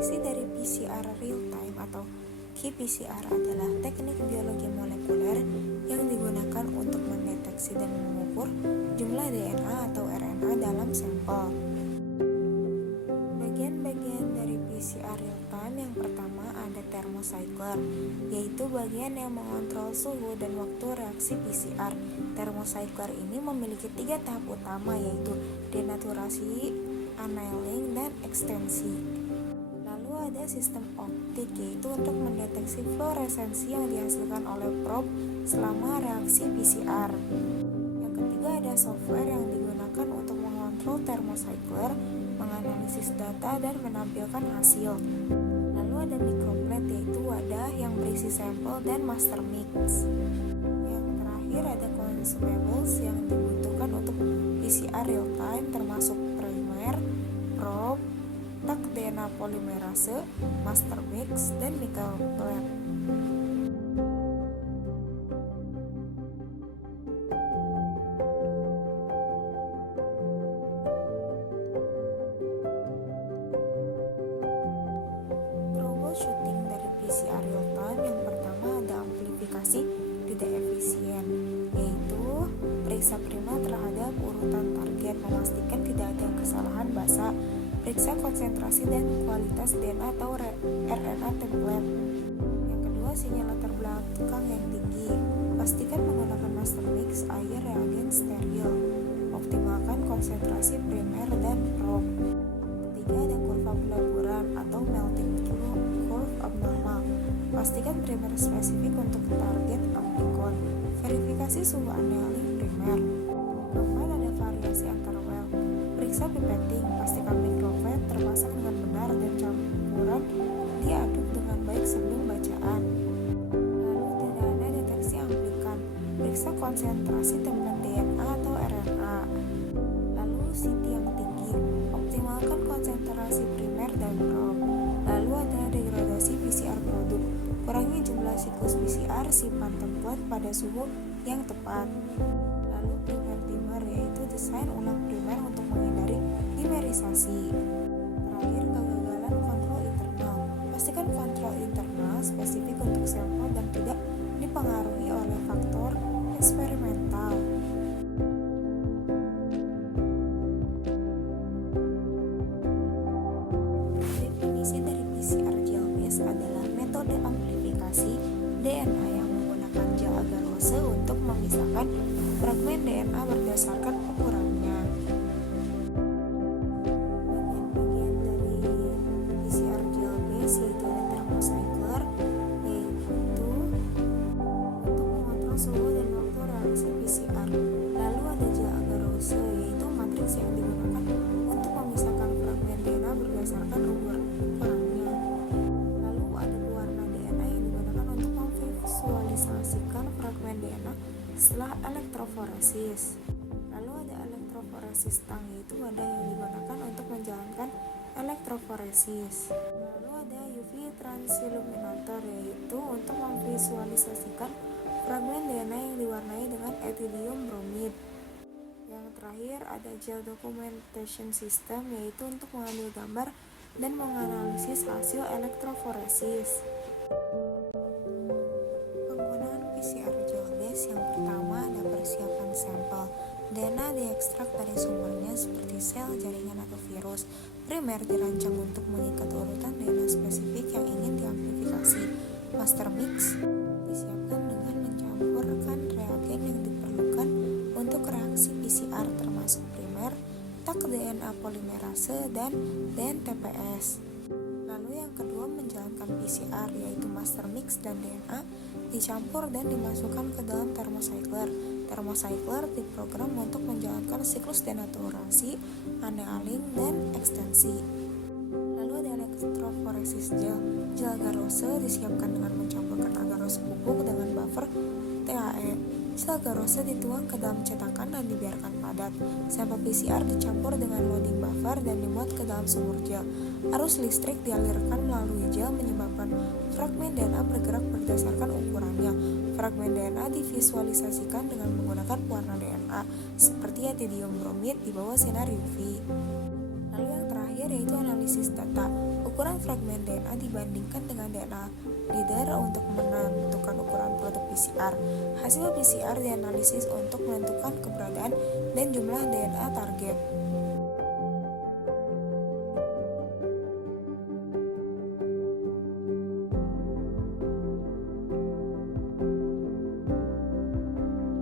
Definisi dari PCR real time atau qPCR adalah teknik biologi molekuler yang digunakan untuk mendeteksi dan mengukur jumlah DNA atau RNA dalam sampel. Bagian-bagian dari PCR real time yang pertama ada thermocycler, yaitu bagian yang mengontrol suhu dan waktu reaksi PCR. Thermocycler ini memiliki 3 tahap utama, yaitu denaturasi, annealing, dan ekstensi. Lalu ada sistem optik, yaitu untuk mendeteksi fluoresensi yang dihasilkan oleh probe selama reaksi PCR. Yang ketiga ada software yang digunakan untuk mengontrol thermocycler, menganalisis data, dan menampilkan hasil. Lalu ada microplate, yaitu wadah yang berisi sampel dan master mix. Yang terakhir ada consumables yang dibutuhkan untuk PCR real time, termasuk primer, probe, tak DNA polimerase, master mix, dan microplate. Troubleshooting dari PCR real time yang pertama ada amplifikasi tidak efisien, yaitu periksa primer terhadap urutan target, memastikan tidak ada kesalahan basa, periksa konsentrasi dan kualitas DNA atau RNA template. Yang kedua, sinyal latar belakang yang tinggi, pastikan menggunakan master mix, air, reagen steril, optimalkan konsentrasi primer dan probe. Ketiga ada kurva pelaburan atau melting curve abnormal, pastikan primer spesifik untuk target amplikon, verifikasi suhu annealing primer. Keempat ada variasi antar well, periksa pipetting, pastikan microplate terpasang dengan benar dan campuran diaduk dengan baik sebelum bacaan. Lalu tidak ada deteksi amplikan, periksa konsentrasi template DNA atau RNA. Lalu CT yang tinggi, optimalkan konsentrasi primer dan probe. Lalu ada degradasi PCR produk, kurangi jumlah siklus PCR, simpan template pada suhu yang tepat. Lalu primer dimer, yaitu desain ulang primer untuk menghindari dimerisasi. Terakhir, kegagalan kontrol internal, pastikan kontrol internal spesifik untuk sampel dan tidak dipengaruhi oleh faktor eksperimental. Definisi dari PCR gel-based adalah metode amplifikasi DNA yang menggunakan gel agarose untuk memisahkan fragmen DNA berdasarkan ukurannya. Bagian-bagian dari PCR gel-based yaitu ada thermocycler, yaitu untuk mengontrol suhu dan waktu reaksi PCR. Lalu ada gel agarose, yaitu matriks yang digunakan untuk memisahkan fragmen DNA berdasarkan ukurannya. Lalu ada pewarna DNA yang digunakan untuk memvisualisasikan fragmen DNA setelah elektroforesis. Lalu ada elektroforesis tang, yaitu wadah yang digunakan untuk menjalankan elektroforesis. Lalu ada UV transilluminator, yaitu untuk memvisualisasikan fragmen DNA yang diwarnai dengan ethidium bromid. Yang terakhir ada gel documentation system, yaitu untuk mengambil gambar dan menganalisis hasil elektroforesis. Penggunaan PCR gel-based yang pertama ada persiapan sampel. DNA diekstrak dari sumbernya seperti sel, jaringan, atau virus. Primer dirancang untuk mengikat urutan DNA spesifik yang ingin diamplifikasi. Master mix disiapkan dengan mencampurkan reagen yang diperlukan untuk reaksi PCR termasuk primer, tak DNA polimerase, dan TPS. Lalu yang kedua menjalankan PCR, yaitu master mix dan DNA dicampur dan dimasukkan ke dalam thermocycler. Thermocycler diprogram untuk menjalankan siklus denaturasi, annealing, dan ekstensi. Lalu ada elektroforesis gel. Gel agarose disiapkan dengan mencampurkan agarose bubuk dengan buffer THE. Gel agarose dituang ke dalam cetakan dan dibiarkan padat. Sampel PCR dicampur dengan loading buffer dan dimuat ke dalam sumur gel. Arus listrik dialirkan melalui gel menyebabkan fragmen DNA bergerak berdasarkan ukurannya. Fragmen DNA divisualisasikan dengan menggunakan pewarna DNA seperti ethidium bromid di bawah sinar UV. Lalu yang terakhir yaitu analisis data. ukuran fragmen DNA dibandingkan dengan DNA leader untuk menentukan ukuran produk PCR. Hasil PCR dianalisis untuk menentukan keberadaan dan jumlah DNA target.